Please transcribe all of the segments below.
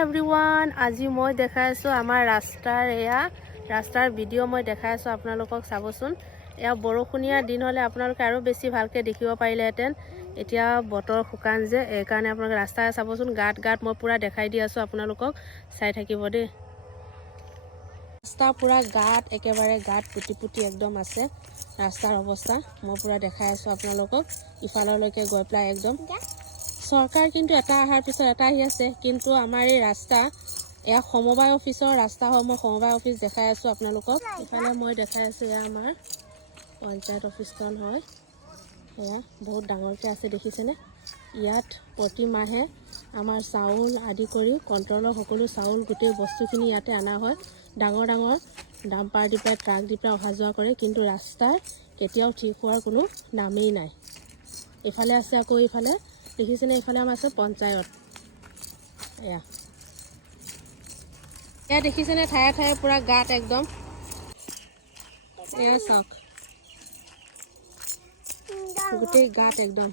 everyone আজি মই দেখাই আছো আমাৰ ৰাস্তাৰ ভিডিও মই দেখাই আছো আপোনালোকক চাবচোন এয়া বৰষুণিয়া দিন হলে আপোনালোকে আৰু বেছি ভালকে দেখিব পাৰিলেহেঁতেন এতিয়া বতৰ শুকান যে এই কাৰণে আপোনালোকে ৰাস্তা চাবচোন গাত মই পুৰা দেখাই দি আছো আপোনালোকক চাই থাকিব দেই ৰাস্তা পুৰা গাত একেবাৰে গাত পুটি একদম আছে ৰাস্তাৰ অৱস্থা মই পুৰা দেখাই আছো আপোনালোকক ইফাললৈকে গৈ প্লাই একদম सरकार किन्तु এটা আহাৰ পিছত এটা আহি আছে কিন্তু আমাৰ এই ৰাস্তা এয়া সমবায় অফিচৰ ৰাস্তা হয় মই সমবায় অফিচ দেখাই আছো আপোনালোকক ইফালে মই দেখাই আছো এয়া আমাৰ পঞ্চায়ত অফিচখন হয় এয়া বহুত ডাঙৰকে আছে দেখিছেনে ইয়াত প্ৰতি মাহে আমাৰ চাউল আদি কৰি কন্ট্ৰলৰ সকলো চাউল গোটেই বস্তুখিনি ইয়াতে আনা হয় ডাঙৰ ডাম্পাৰ দি পাই ট্ৰাক দি পাই অহা যোৱা কৰে কিন্তু ৰাস্তাৰ কেতিয়াও ঠিক হোৱাৰ কোনো নামেই নাই ইফালে আছে আকৌ ইফালে দেখিছেনে ইফালে আমাৰ আছে পঞ্চায়ত এয়া দেখিছেনে ঠায়ে পুৰা গাত একদম এয়া চাওক গোটেই গাত একদম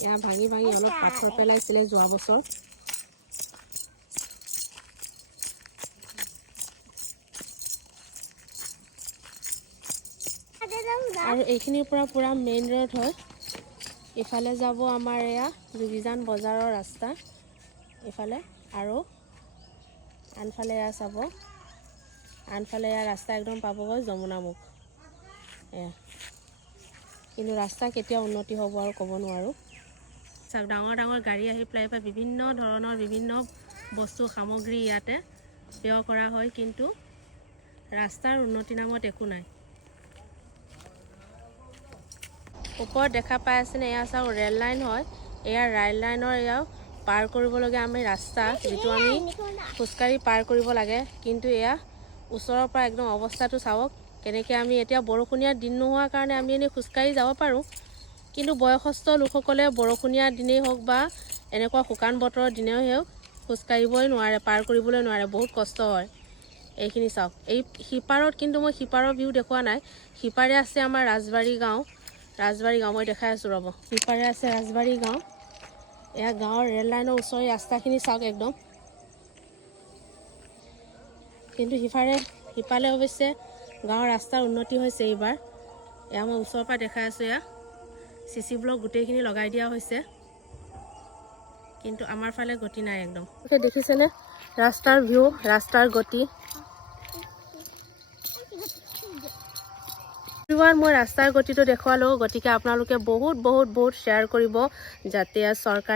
এয়া ভাঙি অলপ পাথৰ পেলাইছিলে যোৱা বছৰ আৰু এইখিনিৰ পৰা পুৰা মেইন ৰোড হয় ইফালে যাব আমাৰ এয়া যোগীজান বজাৰৰ ৰাস্তা ইফালে আৰু আনফালে এয়া চাব আনফালে এয়া ৰাস্তা একদম পাবগৈ যমুনামুখ এয়া কিন্তু ৰাস্তা কেতিয়া উন্নতি হ'ব আৰু ক'ব নোৱাৰো চাওক ডাঙৰ গাড়ী আহি প্লাই পাই বিভিন্ন ধৰণৰ বিভিন্ন বস্তু সামগ্ৰী ইয়াতে ব্যয় কৰা হয় কিন্তু ৰাস্তাৰ উন্নতি নামত একো নাই ऊपर देखा पाई आछे एया चाওক रेल लाइन है एया रेल लाइनर एया पार करिबलगिया आमी रास्ता जेतु आमी खुसकारि पार करिब लागे किन्तु एया उसৰৰ পৰা एकदम अवस्थाটো চাওক কেনেকৈ আমি এতিয়া বৰষুণিয়া দিন নোহোৱাৰ কাৰণে আমি এনে খুসকাৰি যাব পাৰো কিন্তু বয়সস্থ লোকসকলে বৰষুণিয়া দিনেই হোক বা এনেকুৱা শুকান বতৰৰ দিনেও হোক খুসকাৰিবই নোৱাৰে পাৰ কৰিবলৈ নোৱাৰে বহুত কষ্ট হয় এইখিনি চাওক এই হিপাৰত কিন্তু মই হিপাৰৰ ভিউ দেখুৱা নাই হিপাৰে আছে আমাৰ ৰাজবাৰী গাঁও মই দেখাই আছো ৰব সিপাৰে আছে ৰাজবাৰী গাঁও এয়া গাঁৱৰ ৰেল লাইনৰ ওচৰৰ ৰাস্তাখিনি চাওক একদম কিন্তু সিপালে অৱশ্যে গাঁৱৰ ৰাস্তাৰ উন্নতি হৈছে এইবাৰ এয়া মই ওচৰৰ পৰা দেখাই আছো এয়া সিসি ব্লক গোটেইখিনি লগাই দিয়া হৈছে কিন্তু আমাৰ ফালে গতি নাই একদম দেখিছেনে ৰাস্তাৰ ভিউ ৰাস্তাৰ গতি মই ৰাস্তাৰ গতিটো দেখুৱালো গতিকে আপোনালোকে বহুত শ্বেয়াৰ কৰিব যাতে চৰকাৰে